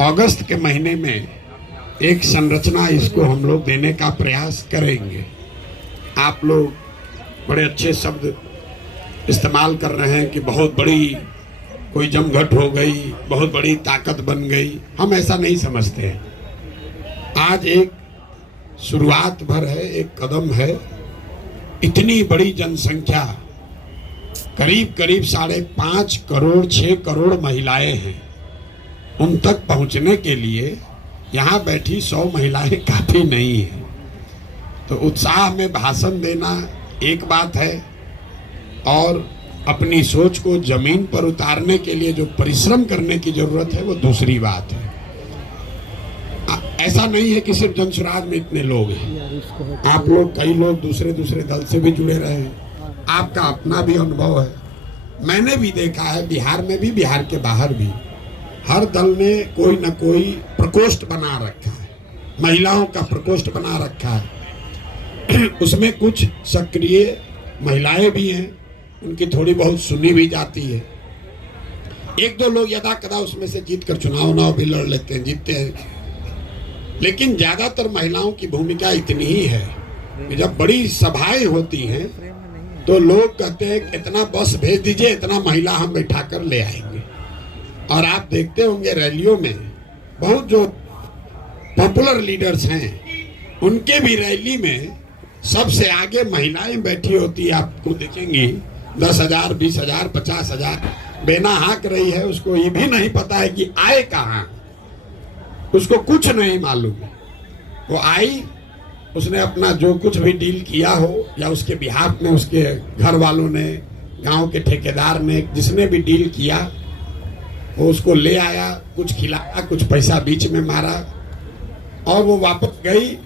अगस्त के महीने में एक संरचना इसको हम लोग देने का प्रयास करेंगे। आप लोग बड़े अच्छे शब्द इस्तेमाल कर रहे हैं कि बहुत बड़ी कोई जमघट हो गई, बहुत बड़ी ताकत बन गई। हम ऐसा नहीं समझते हैं। आज एक शुरुआत भर है, एक कदम है। इतनी बड़ी जनसंख्या, करीब करीब 5.5 करोड़ 6 करोड़ महिलाएं हैं। उन तक पहुंचने के लिए यहाँ बैठी 100 महिलाएं काफी नहीं है। तो उत्साह में भाषण देना एक बात है, और अपनी सोच को जमीन पर उतारने के लिए जो परिश्रम करने की जरूरत है वो दूसरी बात है। ऐसा नहीं है कि सिर्फ जनसुराज में इतने लोग हैं। आप लोग, कई लोग दूसरे दल से भी जुड़े रहे हैं। आपका अपना भी अनुभव है। मैंने भी देखा है, बिहार में भी, बिहार के बाहर भी, हर दल ने कोई न कोई प्रकोष्ठ बना रखा है, महिलाओं का प्रकोष्ठ बना रखा है। उसमें कुछ सक्रिय महिलाएं भी हैं, उनकी थोड़ी बहुत सुनी भी जाती है। एक दो लोग यदा कदा उसमें से जीत कर चुनाव भी लड़ लेते हैं, जीतते हैं। लेकिन ज्यादातर महिलाओं की भूमिका इतनी ही है कि जब बड़ी सभाएं होती हैं तो लोग कहते हैं इतना बस भेज दीजिए, इतना महिला हम बैठा कर ले आएंगे। और आप देखते होंगे रैलियों में बहुत जो पॉपुलर लीडर्स हैं, उनके भी रैली में सबसे आगे महिलाएं बैठी होती है। आपको देखेंगी 10,000 20,000 50,000 बेना हाँक रही है। उसको ये भी नहीं पता है कि आए कहाँ, उसको कुछ नहीं मालूम। वो आई, उसने अपना जो कुछ भी डील किया हो, या उसके बिहाफ में उसके घर वालों ने, गांव के ठेकेदार ने, जिसने भी डील किया, वो उसको ले आया, कुछ खिलाया, कुछ पैसा बीच में मारा और वो वापस गई।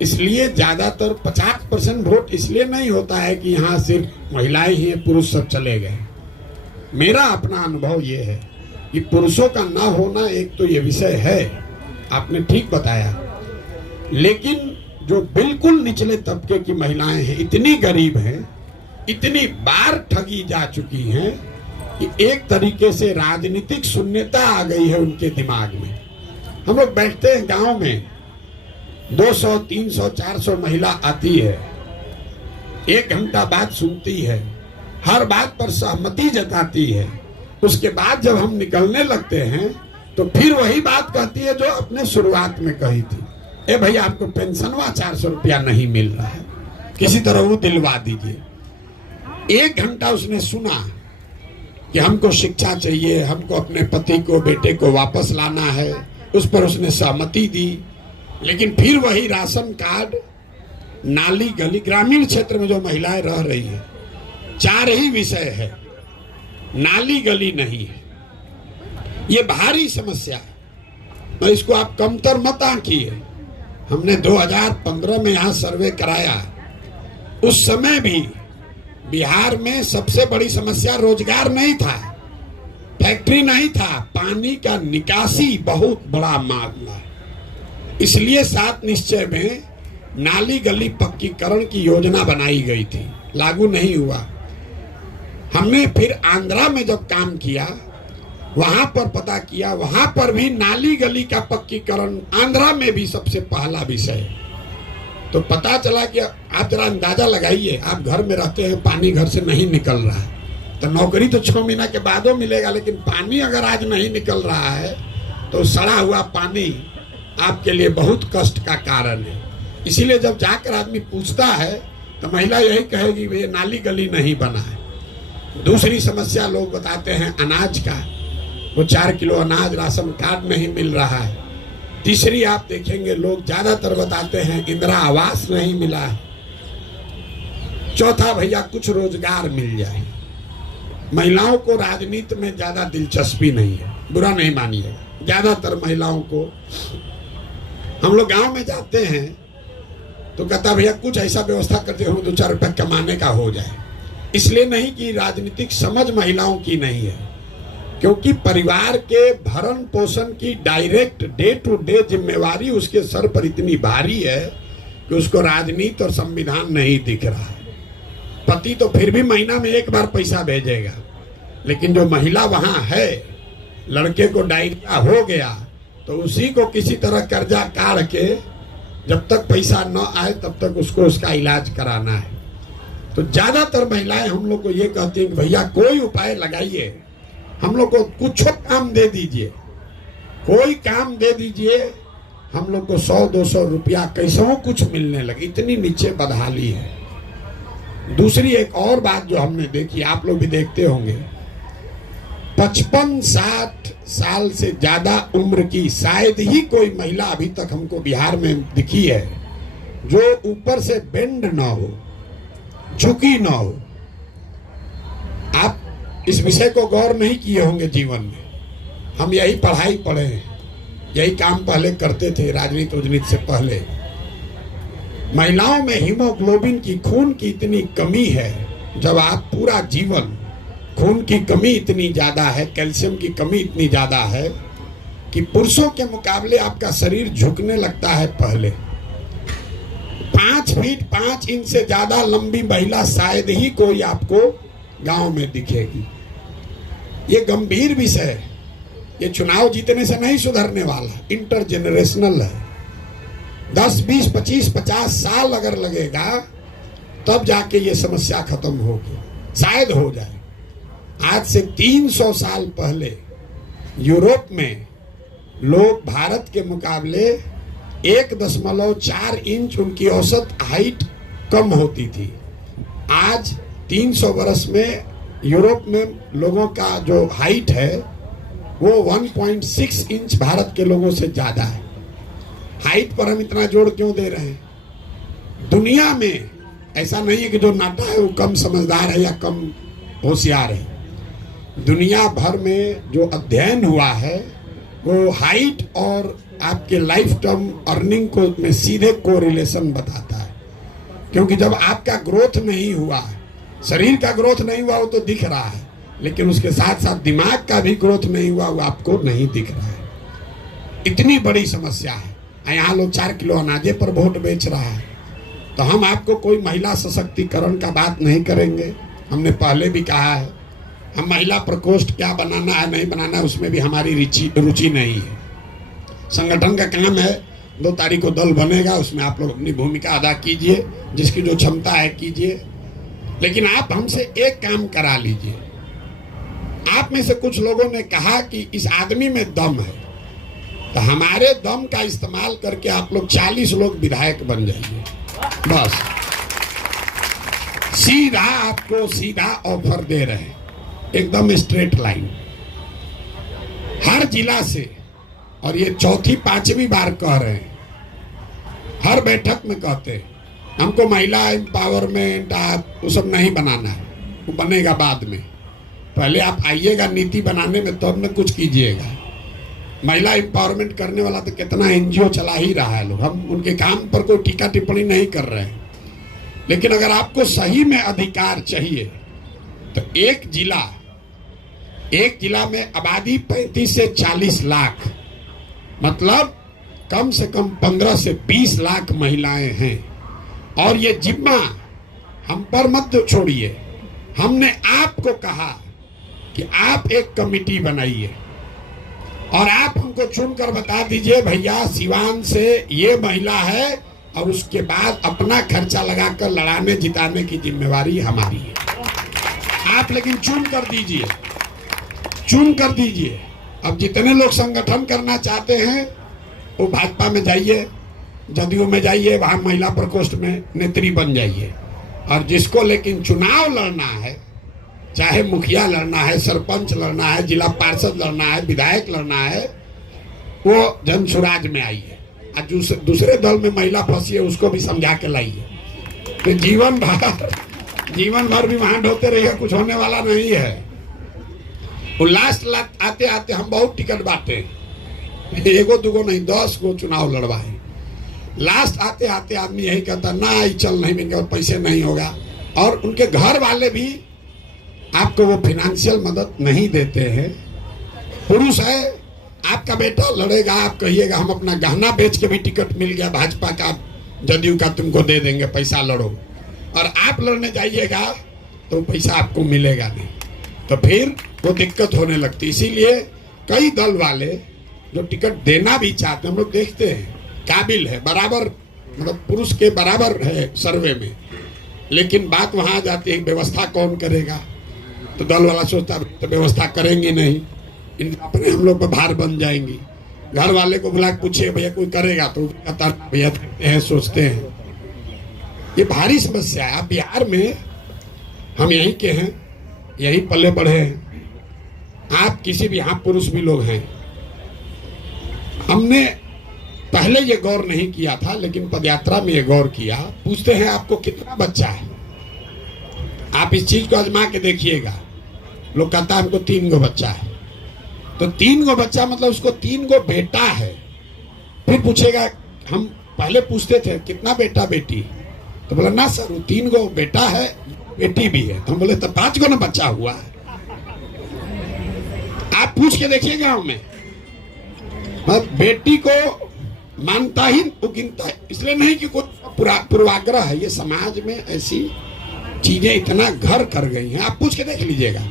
इसलिए ज्यादातर 50% वोट इसलिए नहीं होता है कि यहाँ सिर्फ महिलाएं ही हैं, पुरुष सब चले गए। मेरा अपना अनुभव ये है कि पुरुषों का ना होना एक तो ये विषय है, आपने ठीक बताया। लेकिन जो बिल्कुल निचले तबके की महिलाएं हैं, इतनी गरीब हैं, इतनी बार ठगी जा चुकी हैं कि एक तरीके से राजनीतिक शून्यता आ गई है उनके दिमाग में। हम लोग बैठते हैं गांव में, 200 300 400 महिला आती है, 1 घंटा बात सुनती है, हर बात पर सहमति जताती है। उसके बाद जब हम निकलने लगते हैं तो फिर वही बात कहती है जो अपने शुरुआत में कही थी। ए भैया, आपको पेंशनवा 400 रुपया नहीं मिल रहा है, किसी तरह वो दिलवा दीजिए। 1 घंटा उसने सुना कि हमको शिक्षा चाहिए, हमको अपने पति को, बेटे को वापस लाना है, उस पर उसने सहमति दी। लेकिन फिर वही राशन कार्ड, नाली गली, ग्रामीण क्षेत्र में जो महिलाएं रह रही हैं, 4 ही विषय है, नाली गली नहीं है। ये भारी समस्या है, तो इसको आप कमतर मत आंकिए। हमने 2015 में यहाँ सर्वे कराया। उस समय भी बिहार में सबसे बड़ी समस्या रोजगार नहीं था, फैक्ट्री नहीं था, पानी का निकासी बहुत बड़ा मामला है। इसलिए 7 निश्चय में नाली गली पक्कीकरण की योजना बनाई गई थी, लागू नहीं हुआ। हमने फिर आंध्रा में जब काम किया, वहां पर पता किया, वहां पर भी नाली गली का पक्कीकरण आंध्रा में भी सबसे पहला विषय। तो पता चला कि आप जरा अंदाजा लगाइए, आप घर में रहते हैं, पानी घर से नहीं निकल रहा है, तो नौकरी तो 6 महीना के बाद मिलेगा, लेकिन पानी अगर आज नहीं निकल रहा है तो सड़ा हुआ पानी आपके लिए बहुत कष्ट का कारण है। इसीलिए जब जाकर आदमी पूछता है तो महिला यही कहेगी ये नाली गली नहीं बना है। दूसरी समस्या लोग बताते हैं अनाज का, वो 4 किलो अनाज राशन कार्ड नहीं मिल रहा है। तीसरी आप देखेंगे लोग ज्यादातर बताते हैं इंदिरा आवास नहीं मिला है। चौथा, भैया कुछ रोजगार मिल जाए। महिलाओं को राजनीति में ज्यादा दिलचस्पी नहीं है, बुरा नहीं मानिए। ज्यादातर महिलाओं को, हम लोग गांव में जाते हैं तो कहता भैया कुछ ऐसा व्यवस्था करते हो 2-4 रुपया कमाने का हो जाए। इसलिए नहीं कि राजनीतिक समझ महिलाओं की नहीं है, क्योंकि परिवार के भरण पोषण की डायरेक्ट डे टू डे जिम्मेवारी उसके सर पर इतनी भारी है कि उसको राजनीति और संविधान नहीं दिख रहा है। पति तो फिर भी महीना में 1 बार पैसा भेजेगा, लेकिन जो महिला वहां है, लड़के को डायरिया हो गया, तो उसी को किसी तरह कर्जा काढ़ के जब तक पैसा न आए तब तक उसको उसका इलाज कराना है। तो ज्यादातर महिलाएं हम लोग को ये कहती हैं कि भैया कोई उपाय लगाइए, हम लोग को कुछ काम दे दीजिए, कोई काम दे दीजिए, हम लोग को 100-200 रुपया कैसे कुछ मिलने लगे। इतनी नीचे बदहाली है। दूसरी एक और बात जो हमने देखी, आप लोग भी देखते होंगे, 55-60 साल से ज्यादा उम्र की शायद ही कोई महिला अभी तक हमको बिहार में दिखी है जो ऊपर से बेंड ना हो, झुकी ना हो। आप इस विषय को गौर नहीं किए होंगे जीवन में। हम यही पढ़ाई पढ़े हैं, यही काम पहले करते थे राजनीति से पहले। महिलाओं में हीमोग्लोबिन की, खून की इतनी कमी है, जब आप पूरा जीवन खून की कमी इतनी ज्यादा है, कैल्शियम की कमी इतनी ज्यादा है कि पुरुषों के मुकाबले आपका शरीर झुकने लगता है। पहले 5 फीट 5 इंच से ज्यादा लंबी महिला शायद ही कोई आपको गांव में दिखेगी। ये गंभीर विषय है। ये चुनाव जीतने से नहीं सुधरने वाला, इंटरजेनरेशनल है। 10, 20, 25, 50 साल अगर लगेगा तब जाके ये समस्या खत्म होगी, शायद हो जाए। आज से 300 साल पहले यूरोप में लोग भारत के मुकाबले 1.4 इंच उनकी औसत हाइट कम होती थी। आज 300 वर्ष में यूरोप में लोगों का जो हाइट है वो 1.6 इंच भारत के लोगों से ज्यादा है। हाइट पर हम इतना जोर क्यों दे रहे हैं? दुनिया में ऐसा नहीं है कि जो नाटा है वो कम समझदार है या कम होशियार है। दुनिया भर में जो अध्ययन हुआ है वो हाइट और आपके लाइफ टर्म अर्निंग को में सीधे कोरिलेशन बताता है। क्योंकि जब आपका ग्रोथ नहीं हुआ, शरीर का ग्रोथ नहीं हुआ, वो तो दिख रहा है, लेकिन उसके साथ साथ दिमाग का भी ग्रोथ नहीं हुआ, वो आपको नहीं दिख रहा है। इतनी बड़ी समस्या है। यहाँ लोग 4 किलो अनाजे पर वोट बेच रहा है। तो हम आपको कोई महिला सशक्तिकरण का बात नहीं करेंगे। हमने पहले भी कहा है, हम महिला प्रकोष्ठ क्या बनाना है नहीं बनाना है उसमें भी हमारी रुचि नहीं है। संगठन का काम है, 2 तारीख को दल बनेगा, उसमें आप लोग अपनी भूमिका अदा कीजिए, जिसकी जो क्षमता है कीजिए। लेकिन आप हमसे एक काम करा लीजिए। आप में से कुछ लोगों ने कहा कि इस आदमी में दम है, तो हमारे दम का इस्तेमाल करके आप लोग 40 लोग विधायक बन जाइए। बस सीधा आपको सीधा ऑफर दे रहे हैं, एकदम स्ट्रेट लाइन, हर जिला से। और ये 4थी 5वीं बार कह रहे हैं, हर बैठक में कहते हैं हमको महिला एम्पावरमेंट वो सब नहीं बनाना है, वो बनेगा बाद में। पहले आप आइएगा नीति बनाने में, तब में कुछ कीजिएगा। महिला एम्पावरमेंट करने वाला तो कितना एनजीओ चला ही रहा है लोग, हम उनके काम पर कोई टीका टिप्पणी नहीं कर रहे हैं। लेकिन अगर आपको सही में अधिकार चाहिए तो एक जिला में आबादी 35 से 40 लाख, मतलब कम से कम 15 से 20 लाख महिलाएं हैं। और ये जिम्मा हम पर मत छोड़िए। हमने आपको कहा कि आप एक कमेटी बनाइए और आप हमको चुनकर बता दीजिए भैया सिवान से ये महिला है, और उसके बाद अपना खर्चा लगाकर लड़ाने जिताने की जिम्मेवारी हमारी है। आप लेकिन चुन कर दीजिए। अब जितने लोग संगठन करना चाहते हैं वो भाजपा में जाइए, जदयू में जाइए, वहां महिला प्रकोष्ठ में नेत्री बन जाइए। और जिसको लेकिन चुनाव लड़ना है, चाहे मुखिया लड़ना है, सरपंच लड़ना है, जिला पार्षद लड़ना है, विधायक लड़ना है, वो जन स्वराज में आइए। और दूसरे दल में महिला फंसी है उसको भी समझा के लाइए। तो जीवन भर भी वहां ढोते रहिए, कुछ होने वाला नहीं है। वो लास्ट आते आते हम बहुत टिकट बांटे, एगो दूगो नहीं 10 गो चुनाव लड़वाए। लास्ट आते आते आदमी यही कहता ना चल नहीं मिलेगा, पैसे नहीं होगा। और उनके घर वाले भी आपको वो फाइनेंशियल मदद नहीं देते हैं। पुरुष है, आपका बेटा लड़ेगा, आप कहिएगा हम अपना गहना बेच के भी टिकट मिल गया भाजपा का, जदयू का, तुमको दे देंगे, पैसा लड़ो। और आप लड़ने जाइएगा तो पैसा आपको मिलेगा नहीं, तो फिर वो दिक्कत होने लगती। इसीलिए कई दल वाले जो टिकट देना भी चाहते हैं, हम लोग देखते हैं काबिल है, बराबर मतलब पुरुष के बराबर है सर्वे में, लेकिन बात वहां आ जाती है व्यवस्था कौन करेगा। तो दल वाला सोचता है तो व्यवस्था करेंगे नहीं, इन अपने हम लोग पर भार बन जाएंगी। घर वाले को बुला के पूछिए भैया कोई करेगा, तो कहता भैया देखते हैं सोचते हैं। ये भारी समस्या है। अब बिहार में हम यहीं के हैं, यहीं पले बढ़े हैं, आप किसी भी यहाँ पुरुष भी लोग हैं। हमने पहले ये गौर नहीं किया था, लेकिन पदयात्रा में ये गौर किया। पूछते हैं आपको कितना बच्चा है, आप इस चीज को आजमा के देखिएगा। लोग कहता है हमको 3 गो बच्चा है, तो 3 गो बच्चा मतलब उसको 3 गो बेटा है। फिर पूछेगा, हम पहले पूछते थे कितना बेटा बेटी, तो बोला ना सर वो 3 गो बेटा है बेटी भी है। तो हम बोले तो 5 गो ना बच्चा हुआ है। आप पूछ के देखिए गांव में, बेटी को मानता ही वो गिनता है, इसलिए नहीं कि कोई पूर्वाग्रह है। ये समाज में ऐसी चीजें इतना घर कर गई हैं, आप पूछ के देख लीजिएगा।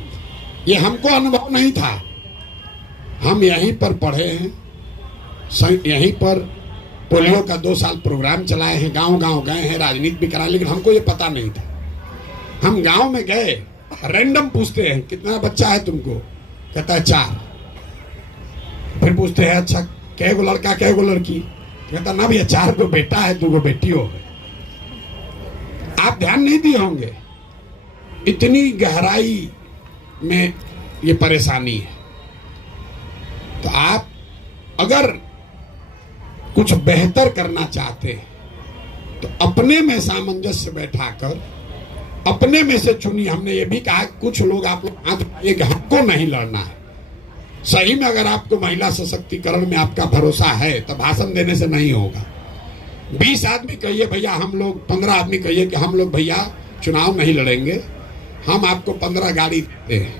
ये हमको अनुभव नहीं था, हम यहीं पर पढ़े हैं, यहीं पर पोलियो का 2 साल प्रोग्राम चलाए हैं, गांव गांव गए हैं, राजनीति भी कराए, लेकिन हमको ये पता नहीं था। हम गांव में गए, रैंडम पूछते हैं कितना बच्चा है तुमको, कहता है 4। फिर पूछते हैं अच्छा कै गो लड़का कै गो लड़की, कहता ना भैया 4 गो बेटा है 2 गो बेटी हो गए। आप ध्यान नहीं दिए होंगे, इतनी गहराई में ये परेशानी है। तो आप अगर कुछ बेहतर करना चाहते हैं तो अपने में सामंजस्य बैठाकर अपने में से चुनिए। हमने ये भी कहा कुछ लोग आप लोग हाथ उठाइए कि हमको नहीं लड़ना है। सही में अगर आपको महिला सशक्तिकरण में आपका भरोसा है तो भाषण देने से नहीं होगा। 20 आदमी कहिए भैया हम लोग, 15 आदमी कहिए कि हम लोग भैया चुनाव नहीं लड़ेंगे, हम आपको 15 गाड़ी देते हैं,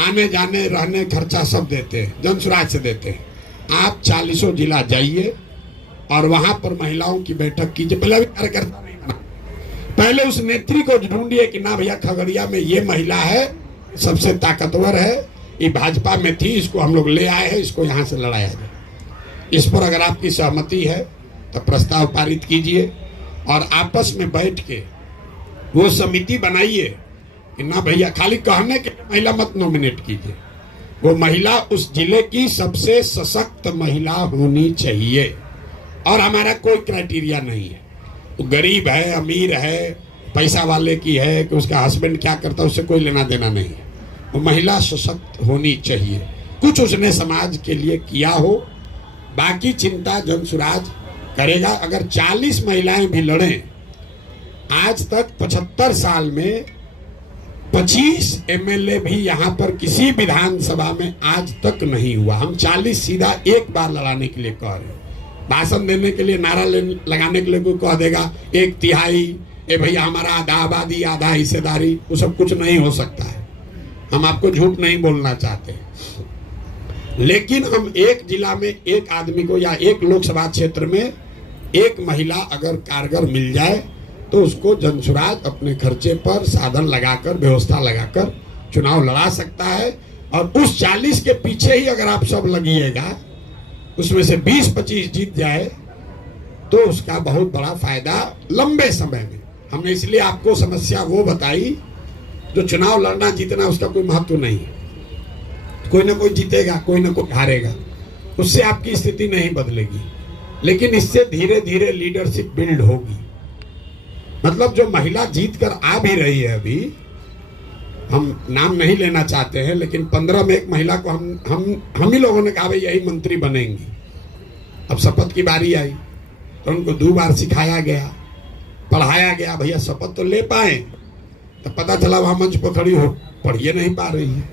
आने जाने रहने खर्चा सब देते हैं, जन स्वराज से देते हैं। आप 40 जिला जाइए और वहां पर महिलाओं की बैठक कीजिए। पहले भी कार्यकर्ता नहीं बना, पहले उस नेत्री को ढूंढिए कि ना भैया खगड़िया में ये महिला है, सबसे ताकतवर है, ये भाजपा में थी, इसको हम लोग ले आए हैं, इसको यहाँ से लड़ाया जाए। इस पर अगर आपकी सहमति है तो प्रस्ताव पारित कीजिए और आपस में बैठ के वो समिति बनाइए कि ना भैया खाली कहने के महिला मत नॉमिनेट कीजिए, वो महिला उस जिले की सबसे सशक्त महिला होनी चाहिए। और हमारा कोई क्राइटेरिया नहीं है, वो गरीब है अमीर है पैसा वाले की है कि उसका हस्बैंड क्या करता है, उससे कोई लेना देना नहीं है। वो महिला सशक्त होनी चाहिए, कुछ उसने समाज के लिए किया हो, बाकी चिंता जन स्वराज करेगा। अगर 40 महिलाएं भी लड़ें, आज तक 75 साल में 25 एमएलए भी यहाँ पर किसी विधानसभा में आज तक नहीं हुआ। हम 40 सीधा एक बार लड़ाने के लिए कह रहे हैं। भाषण देने के लिए, नारा लगाने के लिए कोई कह देगा 1/3, ए भैया हमारा आधा आबादी आधा हिस्सेदारी, वो सब कुछ नहीं हो सकता है। हम आपको झूठ नहीं बोलना चाहते, लेकिन हम एक जिला में एक आदमी को या एक लोकसभा क्षेत्र में एक महिला अगर कारगर मिल जाए तो उसको जनसुराज अपने खर्चे पर साधन लगाकर, व्यवस्था लगाकर चुनाव लड़ा सकता है। और उस 40 के पीछे ही अगर आप सब लगिएगा, उसमें से 20-25 जीत जाए तो उसका बहुत बड़ा फायदा लंबे समय में। हमने इसलिए आपको समस्या वो बताई, जो चुनाव लड़ना जीतना उसका कोई महत्व नहीं है, कोई ना कोई जीतेगा कोई ना कोई हारेगा, उससे आपकी स्थिति नहीं बदलेगी, लेकिन इससे धीरे धीरे लीडरशिप बिल्ड होगी। मतलब जो महिला जीत कर आ भी रही है, अभी हम नाम नहीं लेना चाहते हैं, लेकिन 15 में एक महिला को हम ही लोगों ने कहा भाई यही मंत्री बनेंगी। अब शपथ की बारी आई तो उनको 2 बार सिखाया गया, पढ़ाया गया, भैया शपथ तो ले पाए, तो पता चला वहां मंच पर खड़ी हो पढ़िए नहीं पा रही है।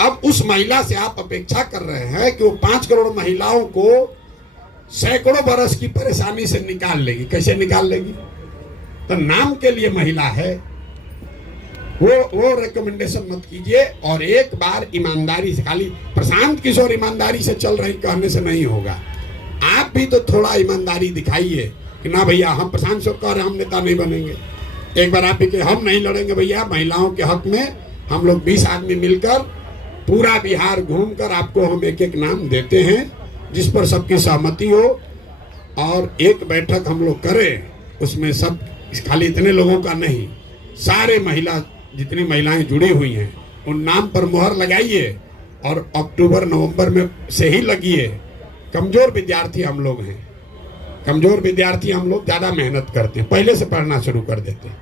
अब उस महिला से आप अपेक्षा कर रहे हैं कि वो 5 करोड़ महिलाओं को सैकड़ों बरस की परेशानी से निकाल लेगी। कैसे निकाल लेगी? तो नाम के लिए महिला है, वो रिकमेंडेशन मत कीजिए। और एक बार ईमानदारी से, खाली प्रशांत किशोर ईमानदारी से चल रही कहने से नहीं होगा, आप भी तो थोड़ा ईमानदारी दिखाइए कि ना भैया हम प्रशांत किशोर कह रहे हम नेता नहीं बनेंगे। एक बार आप ही के हम नहीं लड़ेंगे भैया, महिलाओं के हक में हम लोग 20 आदमी मिलकर पूरा बिहार घूमकर आपको हम एक एक नाम देते हैं जिस पर सबकी सहमति हो, और एक बैठक हम लोग करें उसमें सब, खाली इतने लोगों का नहीं, सारे महिला जितनी महिलाएं जुड़ी हुई हैं उन नाम पर मुहर लगाइए और अक्टूबर नवंबर में से ही लगिए। कमजोर विद्यार्थी हम लोग हैं, कमजोर विद्यार्थी हम लोग ज़्यादा मेहनत करते हैं, पहले से पढ़ना शुरू कर देते हैं।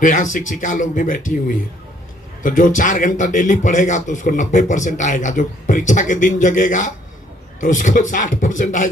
तो यहाँ शिक्षिका लोग भी बैठी हुई हैं, तो जो 4 घंटा डेली पढ़ेगा तो उसको 90% आएगा, जो परीक्षा के दिन जगेगा तो उसको 60% आएगा।